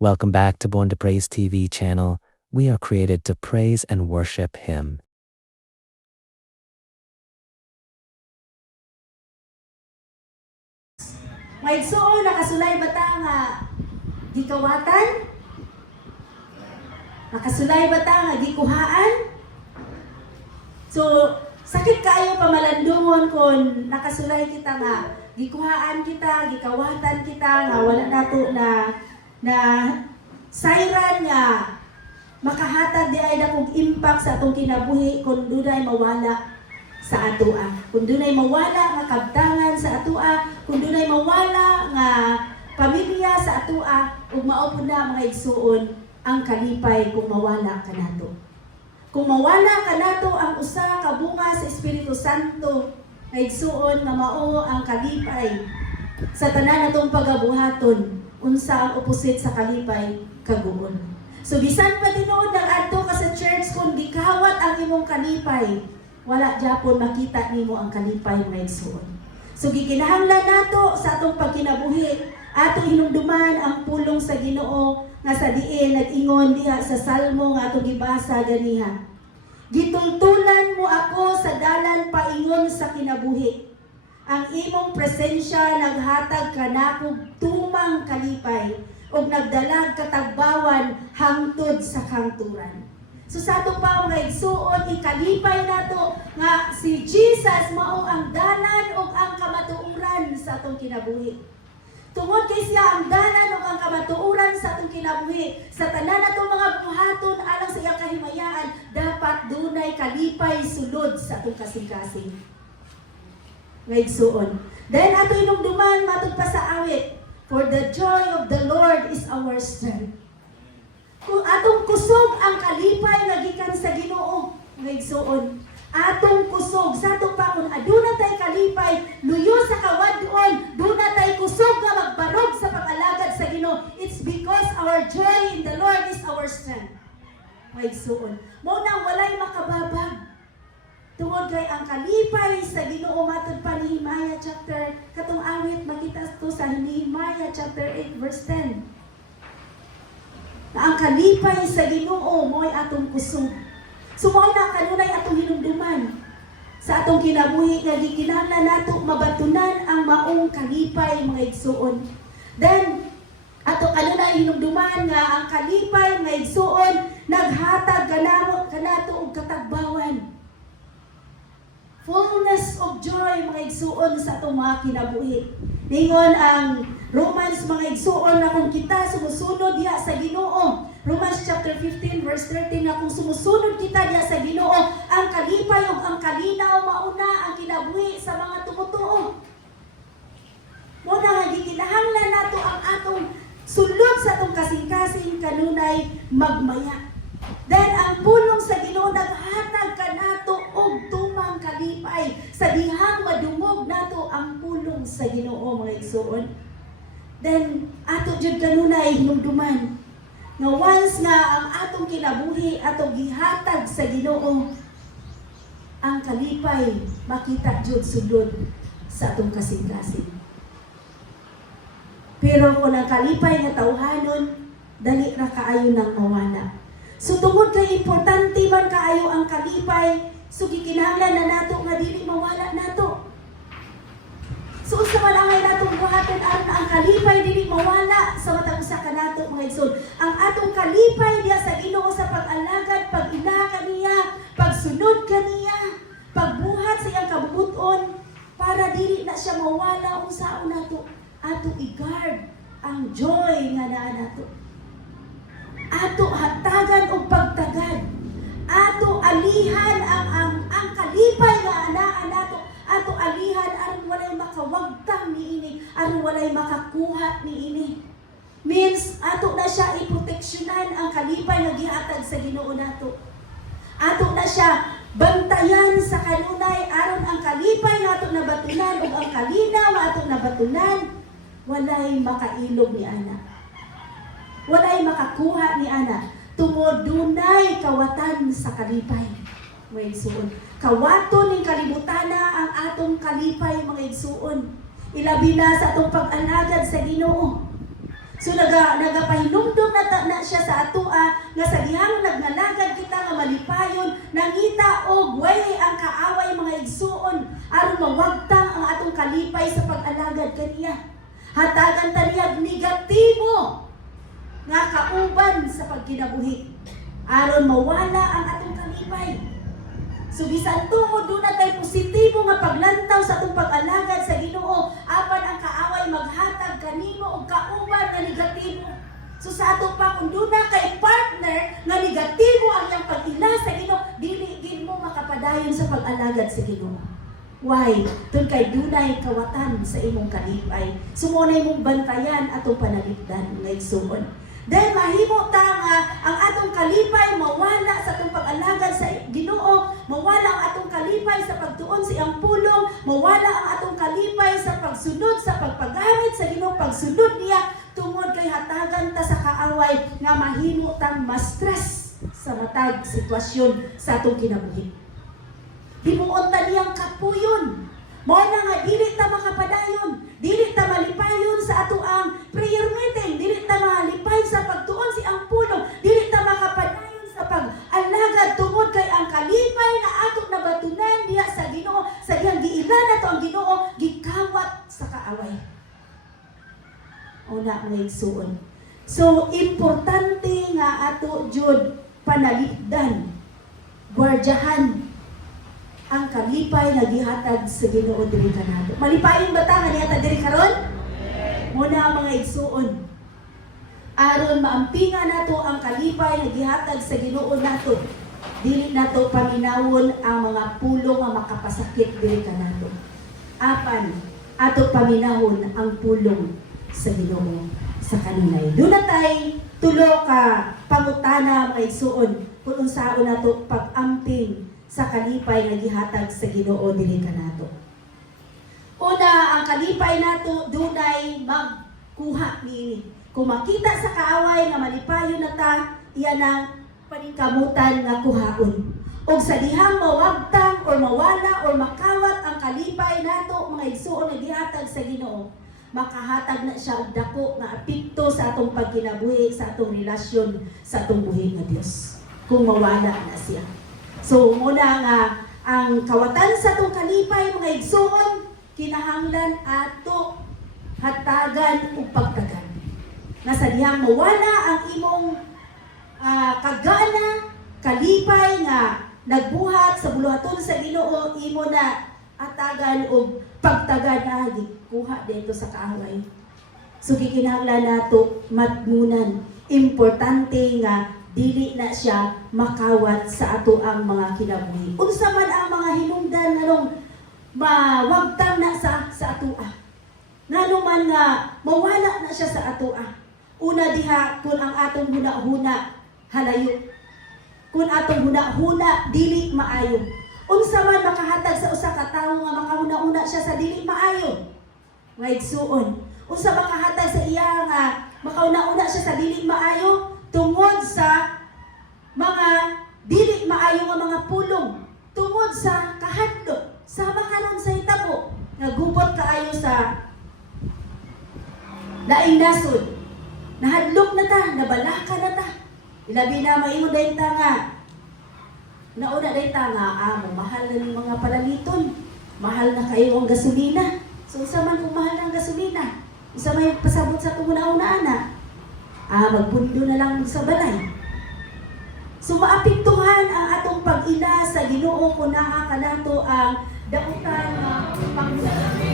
Welcome back to Born to Praise TV channel. We are created to praise and worship Him. May igsoon nakasulay bata nga gikawatan? Nakasulay bata nga gikuhaan? So, sakit kayo pamalandungon kung nakasulay kita nga gikuhaan kita, gikawatan kita, nga wala nato na sayran nga makahatag di ay dakong impact sa atong kinabuhi kung dunay mawala sa atua. Kung dunay mawala nga kabtangan sa atua, kung dunay mawala nga pamilya sa atua, ug mao pud na mga igsuon ang kalipay kung mawala kanato. Kung mawala kanato ang usa ka bunga sa Espiritu Santo, nga igsuon nga mao ang kalipay sa tanan natong pagabuhaton, unsa ang opposite sa kalipay? Kaguon. So bisan pa tinuod nag-adto ka sa church kung gikawat ang imong kalipay, wala gyapon makita nimo ang kalipay nga igsuon. So gikinahanglan nato sa atong pagkinabuhi, atong hinumduman ang pulong sa Ginoo nga sa diin nag-ingon diha sa salmo nga atong gibasa ganiha. Gitultulan mo ako sa dalan paingon sa kinabuhi. Ang imong presensya naghatag kanako tumang kalipay ug nagdalag katagbawan hangtod sa kangturan. So sa ato pa mga igsuon, ikalipay nato nga si Jesus mao ang dalan ug ang kamatuoran sa atong kinabuhi. Tungod kay siya ang dalan ug ang kamatuoran sa atong kinabuhi, sa tanan natong mga buhaton alang sa iyang kahimayaan, dapat dunay kalipay sulod sa atong kasing-kasing. Nga igsuon. Dahil ato inumduman matod pa sa awit, for the joy of the Lord is our strength. Kung atong kusog ang kalipay nga gikan sa Ginoo, nga igsuon, atong kusog sa ato pa kung aduna tay kalipay luyo sa kawadon, duna tay kusog nga magbarog sa pag-alagad sa Ginoo. It's because our joy in the Lord is our strength. Nga igsuon, mo nang walay makababag. Tungod kay ang kalipay sa Ginoo matod pa ni Nehemiah chapter katong awit makita to sa Nehemiah chapter 8 verse 10. Na ang kalipay sa Ginoo mo'y atong kusog. Sumo na kanunay atong hinumduman sa atong kinabuhi nga gikinahanglan nato mabatunan ang maong kalipay mga igsuon. Then ato kanunay hinumduman nga ang kalipay mga igsuon naghatag kanato og katagbawan. Fullness of joy mga igsuon sa atong mga kinabuhi. Ningon ang Romans mga igsuon na kung kita sumusunod diha sa Ginoo. Romans chapter 15 verse 13 na kung sumusunod kita diha sa Ginoo, ang kalipay ug ang kalinaw mauna ang kinabuhi sa mga tumutuo. Mo na gikinahanglan nato ang atong sulod sa atong kasing-kasing kanunay magmaya. Then ang pulong sa Ginoo naghatag kanato og tumang kalipay sa dihang madungog nato ang pulong sa Ginoo mga igsuon. Then ato jud kanunay hinumduman nga once nga ang atong kinabuhi atong gihatag sa Ginoo, ang kalipay makita jud sulod sa atong kasing-kasing. Pero kung ang kalipay nga tawhanon, dali ra kaayo nang mawala. So tungod kay importante man kaayo ang kalipay, so gikinahanglan na nato nga dili mawala nato. So usa man angay natong buhaton aron ang kalipay dili mawala sa matag usa kanato mga igsoon. Ang atong kalipay diha sa Ginoo sa pag-alagad, pag-ila kaniya, pagsunod kaniya, pagbuhat sa iyang kabubuton para dili na siya mawala unsaon nato. Ato i-guard ang joy nga naa nato. Ato hatagan og pagtagad. Ato alihan ang kalipay nga anaa nato. Ato alihan aron walay makawagtang niini, aron walay makakuha niini. Means ato na siya iproteksyonan ang kalipay nga gihatag sa Ginoo nato. Ato na siya bantayan sa kanunay aron ang kalipay nga ato nabatunan ug ang kalinaw nga ato nabatunan walay makailog ni ana. Walay makakuha ni ana tungod dunay kawatan sa kalipay. Mga igsuon, kawaton ning kalibutana ang atong kalipay mga igsuon. Ilabi na sa atong pag-alagad sa Ginoo. So nagapahinumdum na siya sa atoa nga sa dihang nagnalagad kita nga malipayon nangita og way ang kaaway mga igsuon aron mawagtang ang atong kalipay sa pag-alagad kaniya. Hatagan taniyag negatibo nga kauban sa pagkinabuhi aron mawala ang atong kalipay. So bisan tungod doon na tayo positibo nga paglantaw sa atong pag-alagad sa Ginoo, apan ang kaaway maghatag kanimo og kauban nga negatibo. So sa ato pa kung doon na kay partner nga negatibo ang iyang pag-ila sa Ginoo, dili gid mo makapadayon sa pag-alagad sa Ginoo. Why? Doon kay dunay kawatan sa imong kalipay. Sumunay mong bantayan atong panalipdan nga igsuon. Dahil mahimo ta nga ang atong kalipay mawala sa atong pag-alagad sa Ginoo, mawala ang atong kalipay sa pagtuon sa iyang pulong, mawala ang atong kalipay sa pagsunod sa pagpagamit sa Ginoo, pagsunod niya tungod kay hatagan ta sa kaaway nga mahimo tang ma-stress sa matag sitwasyon sa atong kinabuhi. Himuon ta niyang kapuyon. Mao na nga dili ta makapadayon, dili ta malipayon sa ato ang prayer meeting, dili ta malipay sa pagtuon si ang pulong, dili ta makapadayon sa pag-alagad tungod kay ang kalipay na ato nabatunan diha sa Ginoo, sa diyang giilan nato ang Ginoo gikawat sa kaaway. Una mga igsuon. So importante nga ato jud panalipdan, gwardiyahan ang kalipay nga gihatag sa Ginoo diri kanato. Malipayon ba ta nga nihatag diri karon? Muna mga igsuon. Aron maampingan nato ang kalipay nga gihatag sa Ginoo nato. Dili nato paminawon ang mga pulong nga makapasakit diri kanato. Apan ato paminahon ang pulong sa Ginoo sa kanunay. Doon na tay tulo ka pangutana mga igsuon kung unsaon nato pag-amping sa kalipay nga gihatag sa Ginoo dili kanato. Una, ang kalipay nato dunay magkuha niini. Kung makita sa kaaway nga malipayon na ta, iyan ang paningkamutan nga kuhaon. Og sa dihang mawagtang or mawala or makawat ang kalipay nato mga igsuon nga gihatag sa Ginoo, makahatag na siya og dako nga apekto sa atong pagkinabuhi, sa atong relasyon sa atong buhi nga Dios. Kung mawala na siya. So, muna nga, ang kawatan sa itong kalipay, mga igsuon, kinahanglan ato hatagan o pagtagan. Nasa dihang mawala ang imong kagana, kalipay nga nagbuhat sa buluhaton sa Ginoo, imo na hatagan o pagtagan na kuha dito sa kaaway. So, kikinahanglan nato matnunan. Importante nga dili na siya makawat sa ato ang mga kinabuhi. Unsa man ang mga hinungdan nganong mawagtang na sa atoa. Ngano man nga mawala na siya sa atoa. Una diha kung ang atong huna-huna halayo. Kung atong huna-huna dili maayo. Unsa man makahatag sa usa ka tawo nga makahuna-una siya sa dili maayo. Nga igsuon. Unsa makahatag sa iya nga makauna-una siya sa dili maayo tungod sa mga dili maayo nga mga pulong, tungod sa kahadlok, sama karon sa hitabo, nga gubot kaayo sa laing nasod. Nahadlok na ta, nabalaka na ta. Ilabi na maimo dayta nga. Nauna dayta nga mahal na ng mga palaliton. Mahal na kayo ang gasolina. So sa man kung mahal ang gasolina, isa may pasabot sa tunguna-una na. Magpundo na lang sa balay. So maapektuhan ang atong pag-ila sa Ginoo kung naa kanato ang dautan nga pangulong.